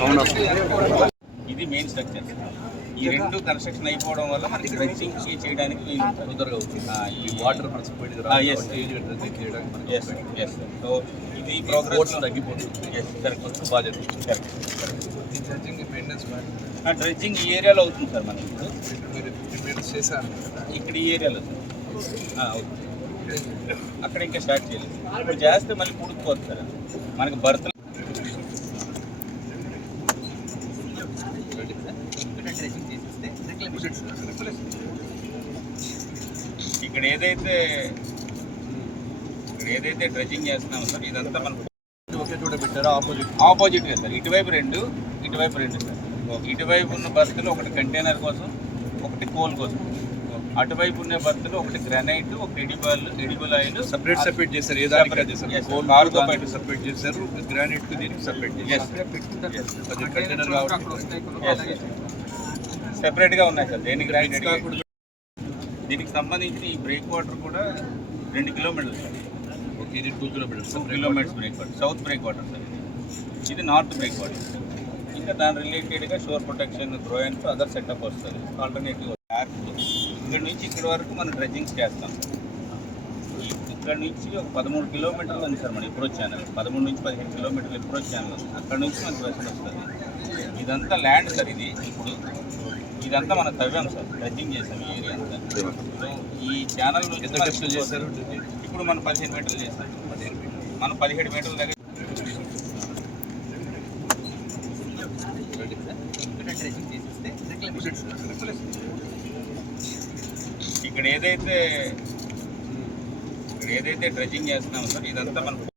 Sound వస్తుంది. ఇది main structure. ఈ రెండు కన్స్ట్రక్షన్ అయిపోవడం వల్ల మనకి డ్రెంచింగ్ చేయడానికి తొందరగా అవుతుంది. ఈ వాటర్ సో ఇది ప్రోగ్రెస్ తగ్గిపోతుంది. బాధ్యత డ్రెంచింగ్ ఈ ఏరియాలో అవుతుంది సార్. మనకి ఇప్పుడు చేశాను ఇక్కడ ఈ ఏరియాలో అవుతుంది. అక్కడ ఇంకా స్టార్ట్ చేయలేదు. ఇప్పుడు చేస్తే మళ్ళీ పుడుకుపోతుంది సార్. మనకి బర్త్ ఇక్కడ ఏదైతే డ్రెడ్జింగ్ చేస్తున్నామో సార్ ఇదంతా మనకు ఒకే చోట పెట్టారు. ఆపోజిట్గా సార్. ఇటువైపు రెండు సార్. ఇటువైపు ఉన్న బర్త్లు ఒకటి కంటైనర్ కోసం, ఒకటి కోల్ కోసం. అటువైపు ఉన్న బర్త్లు ఒకటి గ్రానైట్, ఒకటి ఎడిబుల్ ఆయిల్ సెపరేట్ చేశారు. కార్గో బయట సెపరేట్ చేశారు. గ్రానైట్ దీనికి సెపరేట్ చేశారు. కంటైనర్ కాబట్టి సెపరేట్గా ఉన్నాయి సార్. దీనికి సంబంధించిన ఈ బ్రేక్ వాటర్ కూడా 2 కిలోమీటర్లు సార్. ఇది 2 kilometres break water, south break water sir. ఇది నార్త్ బ్రేక్ వాటర్. ఇంకా దాని రిలేటెడ్గా షోర్ ప్రొటెక్షన్, డ్రోయన్స్, అదర్ సెటప్ వస్తుంది. ఆల్టర్నేటివ్ యాప్ ఇక్కడ నుంచి ఇక్కడ వరకు మనం డ్రెడ్జింగ్స్ చేస్తాం. ఇక్కడ నుంచి ఒక 13 కిలోమీటర్లు ఉంది సార్ మన అప్రోచ్ ఛానల్. 13 నుంచి 15 కిలోమీటర్లు అప్రోచ్ ఛానల్ ఉంది. అక్కడ నుంచి మనకి వెసల్ వస్తుంది. ఇదంతా ల్యాండ్ సార్. ఇప్పుడు ఇదంతా మనం తవ్వాం సార్. డ్రెడ్జింగ్ చేసాం ఈ ఏరియా అంతా. సో ఈ ఛానల్ నుంచి చేశారు. ఇప్పుడు మనం 15 మీటర్లు చేస్తాం. మనం 17 మీటర్ల దగ్గర ఇక్కడ ఏదైతే డ్రెడ్జింగ్ చేస్తున్నామో సార్ ఇదంతా మనం